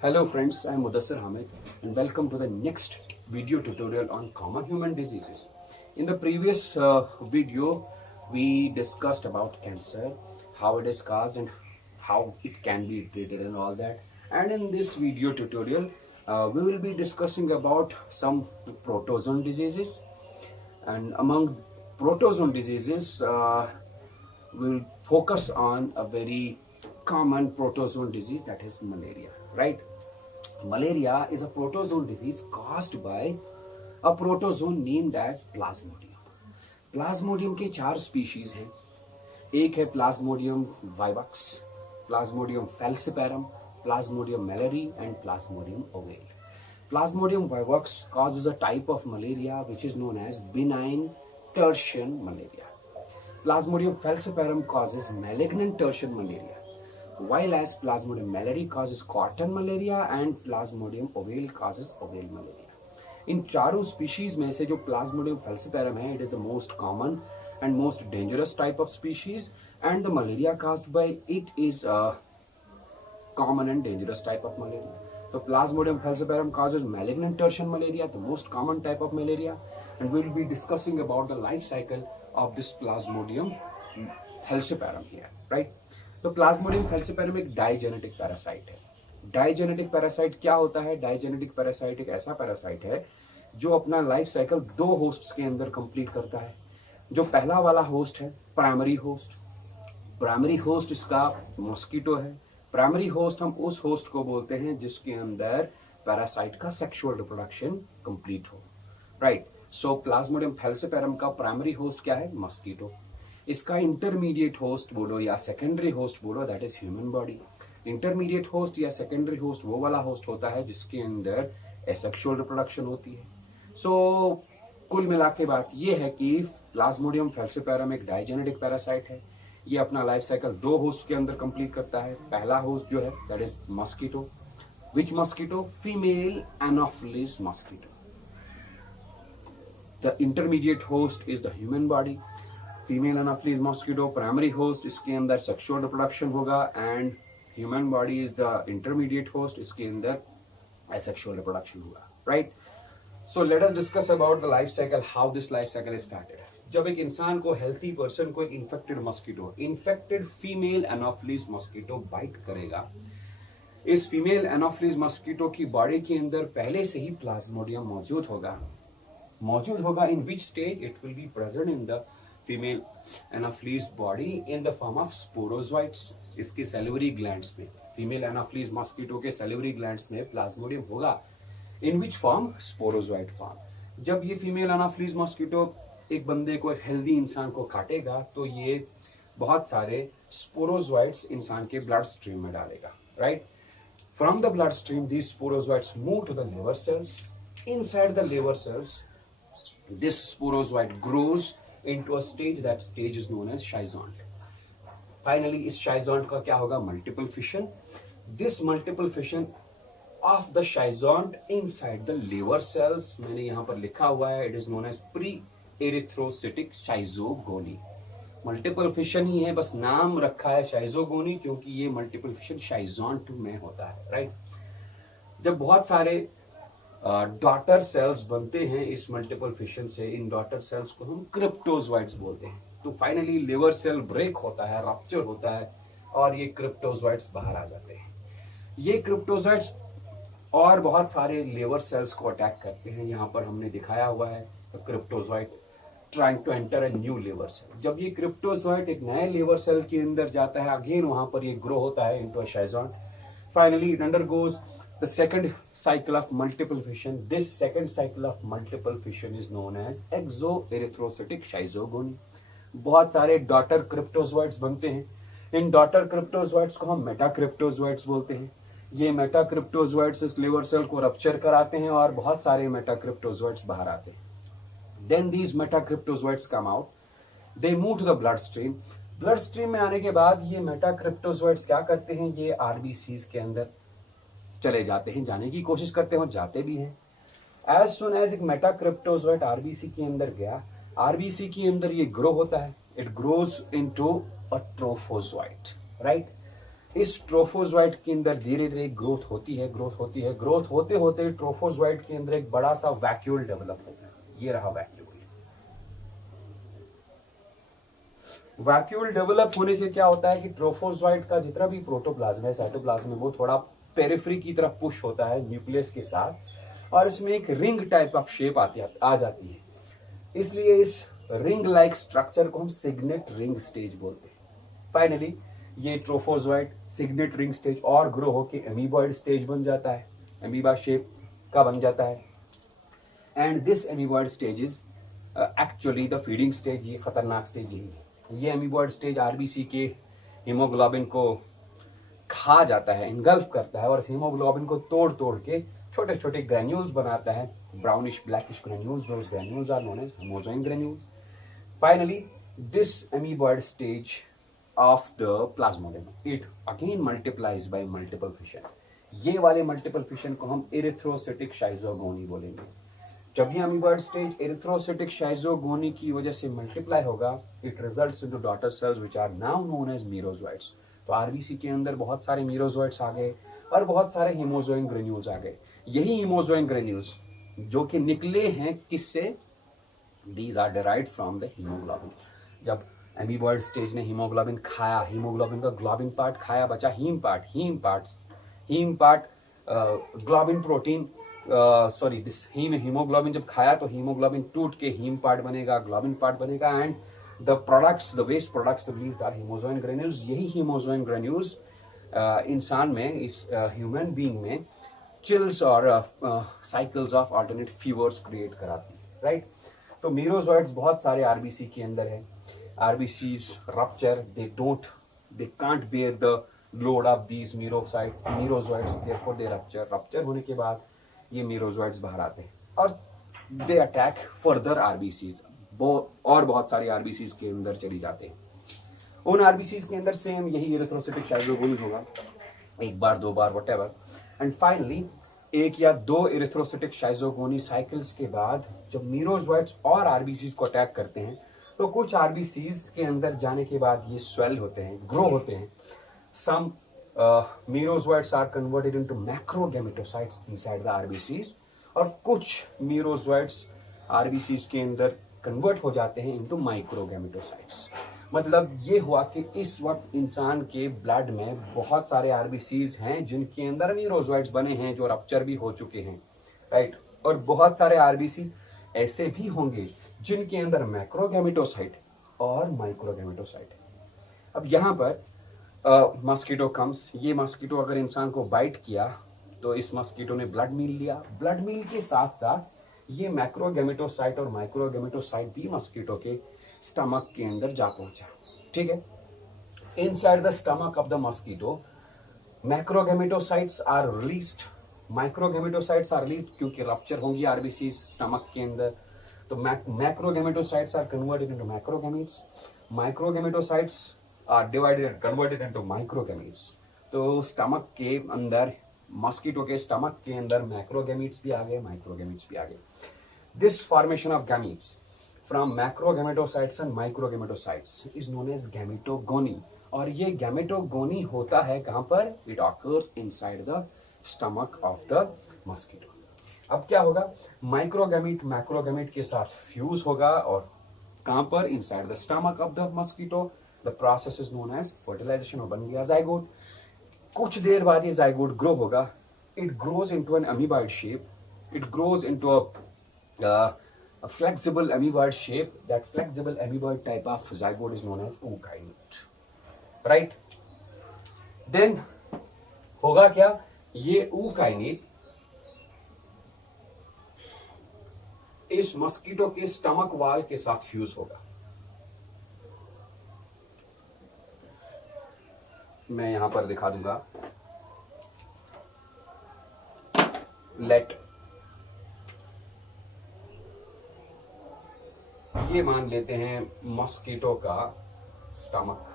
Hello friends, I am Mudassir Hamid and welcome to the next video tutorial on common human diseases. In the previous video, we discussed about cancer, how it is caused and how it can be treated and all that. And in this video tutorial, we will be discussing about some protozoan diseases. And among protozoan diseases, we'll focus on a very common protozoan disease, that is malaria, right? Malaria is a protozoan disease caused by a protozoan named as Plasmodium. Plasmodium के 4 species हैं. एक है Plasmodium vivax, Plasmodium falciparum, Plasmodium malari and Plasmodium ovale. Plasmodium vivax causes a type of malaria which is known as benign tertian malaria. Plasmodium falciparum causes malignant tertian malaria, while as Plasmodium malari causes cotton malaria and Plasmodium ovale causes ovale malaria. इन चारों species में से जो Plasmodium falciparum है, it is the most common and most dangerous type of species, and the malaria caused by it is a common and dangerous type of malaria. So Plasmodium falciparum causes malignant tertian malaria, the most common type of malaria, and we will be discussing about the life cycle of this Plasmodium falciparum here, right? तो Plasmodium falciparum एक digenetic parasite है. Digenetic parasite क्या होता है? Digenetic parasite एक ऐसा parasite है जो अपना लाइफ साइकिल 2 होस्ट्स के अंदर कंप्लीट करता है. जो पहला वाला होस्ट है प्राइमरी होस्ट. प्राइमरी होस्ट इसका मॉस्किटो है. प्राइमरी होस्ट हम उस होस्ट को बोलते हैं जिसके अंदर पैरासाइट का सेक्सुअल रिप्रोडक्शन कंप्लीट हो, राइट? सो प्लाज्मोडियम falciparum का प्राइमरी होस्ट क्या है? मॉस्किटो. इसका इंटरमीडिएट होस्ट बोलो या सेकेंडरी होस्ट बोलो, that is human body. Intermediate host या सेकेंडरी होस्ट वो वाला होस्ट होता है जिसके अंदर एसेक्सुअल रिप्रोडक्शन होती है. सो कुल मिला के बात ये है कि प्लाज्मोडियम falciparum एक डाइजेनेटिक पैरासाइट है. ये अपना लाइफ साइकिल 2 होस्ट के अंदर कंप्लीट करता है. पहला होस्ट जो है that is mosquito. Which mosquito? Female Anopheles mosquito. The intermediate host is the human body. Female Anopheles mosquito primary host, इसके अंदर सेक्सुअल रिप्रोडक्शन होगा, and human body is the intermediate host, इसके अंदर एसेक्सुअल रिप्रोडक्शन होगा, right? So let us discuss about the life cycle, how this life cycle is started. जब एक इंसान को, हेल्थी पर्सन को एक infected mosquito, infected female Anopheles mosquito bite करेगा, इस फीमेल एनाफिलीज मॉस्किटो की बॉडी के अंदर पहले से ही प्लाज्मोडियम मौजूद होगा. In which stage? It will be present in the female Anopheles body in the form of sporozoites. इसके सेलिवरी ग्लैंड्स में, फीमेल एनाफिलीज मॉस्किटो के सेलिवरी ग्लैंड्स में प्लाज्मोडियम होगा. In which form? Sporozoite form. जब ये female Anopheles mosquito एक बंदे को, एक हेल्दी इंसान को काटेगा तो ये बहुत सारे स्पोरोजोइट्स इंसान के ब्लड स्ट्रीम में डालेगा, right? From the blood stream these sporozoites move to the liver cells. Inside the liver cells this sporozoite grows into a stage, that stage is known as schizont. Finally इस schizont का क्या होगा? multiple fission. This multiple fission of the schizont inside the liver cells, मैंने यहाँ पर लिखा हुआ है, it is known as pre-erythrocytic schizogony. multiple fission ही है, बस नाम रखा है schizogony क्योंकि ये multiple fission schizont में होता है, right? जब बहुत सारे डॉटर सेल्स बनते हैं इस मल्टीपल फिशन से, इन डॉटर सेल्स को हम क्रिप्टोजोइट्स बोलते हैं. तो फाइनली लिवर सेल ब्रेक होता है, रप्चर होता है, और ये क्रिप्टोजोइट्स बाहर आ जाते हैं. ये क्रिप्टोजोइट्स और बहुत सारे लिवर सेल्स को अटैक करते हैं. यहाँ पर हमने दिखाया हुआ है cryptozoite trying to enter a new liver cell. जब ये क्रिप्टोजोइट एक नए लिवर सेल के अंदर जाता है, अगेन वहां पर ये ग्रो होता है into a schizont. Finally it undergoes the second cycle of multiple fission. This second cycle of multiple fission is known as exoerythrocytic schizogony. बहुत सारे डॉटर क्रिप्टोजोइट्स बनते हैं. इन डॉटर क्रिप्टोजोइट्स को हम मेटाक्रिप्टोजोइट्स बोलते हैं. ये मेटाक्रिप्टोजोइट्स इस लिवर सेल को रप्चर कराते हैं और बहुत सारे मेटाक्रिप्टोजोइट्स बाहर आते हैं. Then these मेटाक्रिप्टोजोइट्स come out. They move to the blood stream. Blood stream में आने के बाद ये मेटाक्रिप्टोजोइट्स क्या करते हैं? ये आरबीसीज के अंदर चले जाते हैं, जाने की कोशिश करते हैं और जाते भी हैं. एज सुन एज एक मेटाक्रिप्टोजोइट आरबीसी के अंदर गया, आरबीसी के अंदर ये ग्रो होता है. It grows into a trophozoite, right? इस ट्रोफोजोइट के अंदर धीरे धीरे ग्रोथ होती है, ग्रोथ होती है, ग्रोथ होते होते ट्रोफोजोइट के अंदर एक बड़ा सा वैक्यूल डेवलप होता है। ये रहा वैक्यूल। वैक्यूल डेवलप होने से क्या होता है कि ट्रोफोजोइट का जितना भी प्रोटोप्लाज्म है, साइटोप्लाज्म है, वो थोड़ा पेरिफेरी की तरफ पुश होता है न्यूक्लियस के साथ, और इसमें एक रिंग टाइप ऑफ शेप आ जाती है। इसलिए इस रिंग लाइक स्ट्रक्चर को हम सिग्नेट रिंग स्टेज बोलते हैं। फाइनली ये ट्रोफोजोइट सिग्नेट रिंग स्टेज और ग्रो होके एमीबॉइड स्टेज बन जाता है, एमीबा शेप का बन जाता है। And this amoeboid stage is actually the feeding stage. ये खतरनाक स्टेज यही है। ये एमीबॉइड स्टेज आरबीसी के हीमोग्लोबिन को खा जाता है, इनगल्फ करता है, और इस हीमोग्लोबिन को तोड़ तोड़ के छोटे छोटे ग्रैन्यूल्स बनाता है, brownish blackish granules. Those granules are known as homozoin granules. Finally, this amoeboid stage of the plasmodium, it again multiplies by multiple fission. ये वाले मल्टीपल फिशन को हम एरिथ्रोसिटिक शाइजोगोनी बोलेंगे। जब ये अमीबॉइड स्टेज एरिथ्रोसिटिक शाइजोगोनी की वजह से मल्टीप्लाई होगा, it results into daughter cells which are now known as merozoites. तो आरबीसी के अंदर बहुत सारे मीरोजोइट्स आ गए और बहुत सारे हीमोजोइन ग्रेन्यूल्स आ गए। यही हीमोजोइन ग्रेन्यूल्स जो कि निकले हैं किससे? These are derived from the haemoglobin. जब एमीबॉइड स्टेज ने हीमोग्लोबिन खाया, हीमोग्लोबिन का ग्लोबिन पार्ट खाया, बचा haem part, globin protein, sorry this haemoglobin जब खाया तो हीमोग्लोबिन टूट के हीम पार्ट बनेगा, ग्लोबिन पार्ट बनेगा, and the products, the waste products released are haemozoin granules. यही हीमोजोइन ग्रेन्यूल्स इंसान में, इस ह्यूमन बीइंग में चिल्स और cycles of alternate fevers create कराती है, राइट। तो मीरोजोइड्स बहुत सारे आरबीसी के अंदर है। RBCs rupture, they can't bear the load of these मीरोजोइड्स, therefore they rupture होने के बाद ये मीरोजोइड्स बाहर आते हैं और दे अटैक फर्दर आरबीसीज, और बहुत सारे आरबीसीज के अंदर चली जाते हैं। उन आरबीसीज के अंदर सेम यही एरिथ्रोसिटिक शाइजोगोनी होगा, एक बार दो बार व्हाटएवर, एंड फाइनली एक या दो एरिथ्रोसिटिक शाइजोगोनी साइकिल्स के बाद जब मीरोजोइड्स और आरबीसीज को अटैक करते हैं तो कुछ आरबीसीज के अंदर जाने के बाद ये स्वेल होते हैं, ग्रो होते हैं। Some merozoites are converted into macrogametocytes inside the RBCs, और कुछ मीरोजोइड्स आरबीसीज के अंदर कन्वर्ट हो जाते हैं इनटू माइक्रोगैमेटोसाइट्स। मतलब ये हुआ कि इस वक्त इंसान के ब्लड में बहुत सारे आरबीसीज हैं जिनके अंदर मीरोजोइड्स बने हैं जो रप्चर भी हो चुके हैं, राइट। और बहुत सारे आरबीसीज ऐसे भी होंगे जिनके अंदर मैक्रोगैमेटोसाइट और माइक्रोगैमेटोसाइट है। अब यहाँ पर मस्कीटो कम्स, ये मस्कीटो अगर इंसान को बाइट किया तो इस मस्कीटो ने ब्लड मील लिया, ब्लड मील के साथ साथ ये मैक्रोगैमेटोसाइट और माइक्रोगैमेटोसाइट भी मस्कीटो के स्टमक के अंदर जा पहुंचा, ठीक है। Inside the stomach of the mosquito macrogametocytes are released, microgametocytes are released क्योंकि रप्चर होंगी आरबीसी स्टमक के अंदर, तो macrogametocytes are converted into macrogametes, microgametocytes are divided and converted into microgametes. तो स्टमक के अंदर, मस्कीटो के स्टमक के अंदर मैक्रोगैमीट्स भी आ गए, माइक्रोगैमीट्स भी आ गए। This formation of gametes from macrogametocytes and microgametocytes is known as gametogony, और ये गैमेटोगोनी होता है कहां पर? It occurs inside the stomach of the mosquito. अब क्या होगा? माइक्रोगैमीट मैक्रोगैमीट के साथ फ्यूज होगा, और कहां पर? Inside the stomach of the mosquito. The process is known as fertilisation, और बन गया जाइगोट। कुछ देर बाद ये जाइगोट ग्रो होगा, it grows into an amoeboid shape, it grows into a flexible amoeboid shape. That flexible amoeboid type of zygote is known as ookinete, right? Then होगा क्या? ये ookinete इस मस्कीटो के स्टमक वाल के साथ फ्यूज होगा। मैं यहां पर दिखा दूंगा, लेट ये मान लेते हैं मस्कीटो का स्टमक,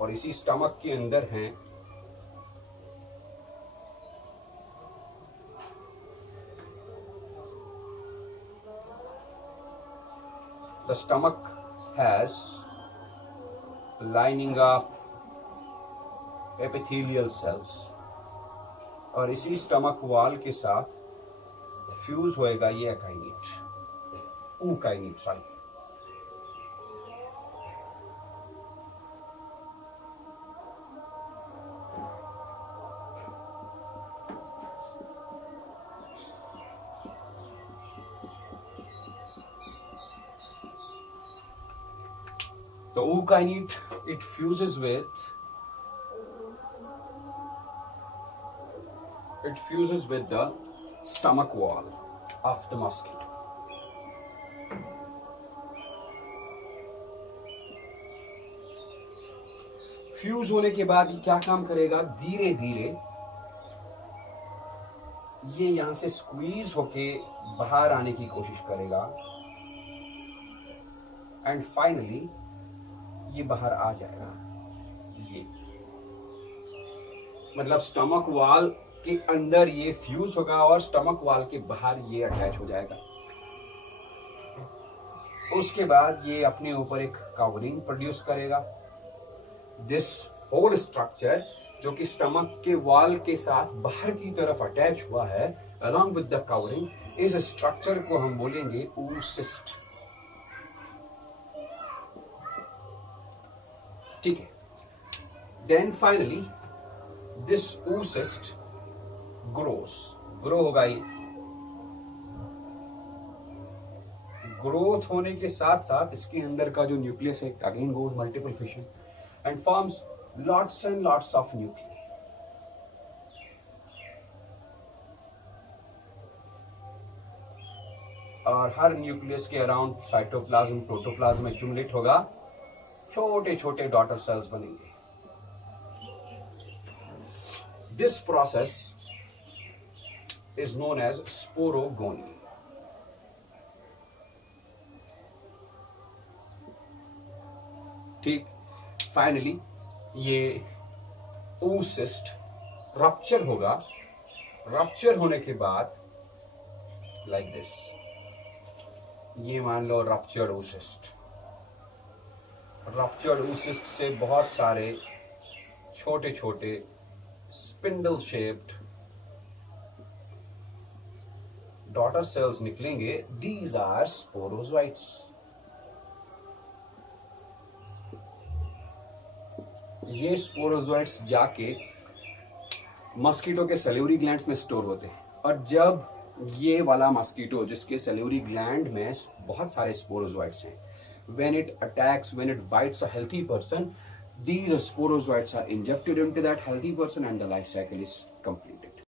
और इसी स्टमक के अंदर हैं the stomach has lining of epithelial cells, और इसी स्टमक वॉल के साथ फ्यूज होएगा ये अकाइनेट, ऊकाइनेट sorry. The ookinete, it fuses with the stomach wall of the mosquito. Fuse होने के बाद ये क्या काम करेगा, धीरे धीरे ये यहां से स्क्वीज होके बाहर आने की कोशिश करेगा एंड फाइनली ये बाहर आ जाएगा। ये मतलब स्टमक वॉल के अंदर ये फ्यूज होगा और स्टमक वॉल के बाहर ये अटैच हो जाएगा। उसके बाद ये अपने ऊपर एक कवरिंग प्रोड्यूस करेगा। दिस होल स्ट्रक्चर जो कि स्टमक के वॉल के साथ बाहर की तरफ अटैच हुआ है अलॉन्ग विद द कवरिंग, इस स्ट्रक्चर को हम बोलेंगे oocyst। ठीक है, then finally this oocyst grow होगा। ये ग्रोथ होने के साथ साथ इसके अंदर का जो न्यूक्लियस है again goes multiple fission and forms lots and lots of nucleus. और हर न्यूक्लियस के अराउंड साइटोप्लाज्म, प्रोटोप्लाज्म एक्यूमुलेट होगा, छोटे छोटे डॉटर सेल्स बनेंगे। This process is known as sporogony. ठीक, फाइनली ये oocyst रप्चर होगा। रप्चर होने के बाद लाइक दिस, ये मान लो रप्चर्ड oocyst। रप्चर्ड oocyst से बहुत सारे छोटे छोटे स्पिंडल शेप्ड डॉटर सेल्स निकलेंगे। These are sporozoites. ये स्पोरोजोइट्स जाके मस्कीटो के सेल्यूरी ग्लैंड्स में स्टोर होते हैं, और जब ये वाला मस्कीटो जिसके सेल्यूरी ग्लैंड में बहुत सारे स्पोरोजोइट्स हैं, when it bites a healthy person, these sporozoites are injected into that healthy person and the life cycle is complete.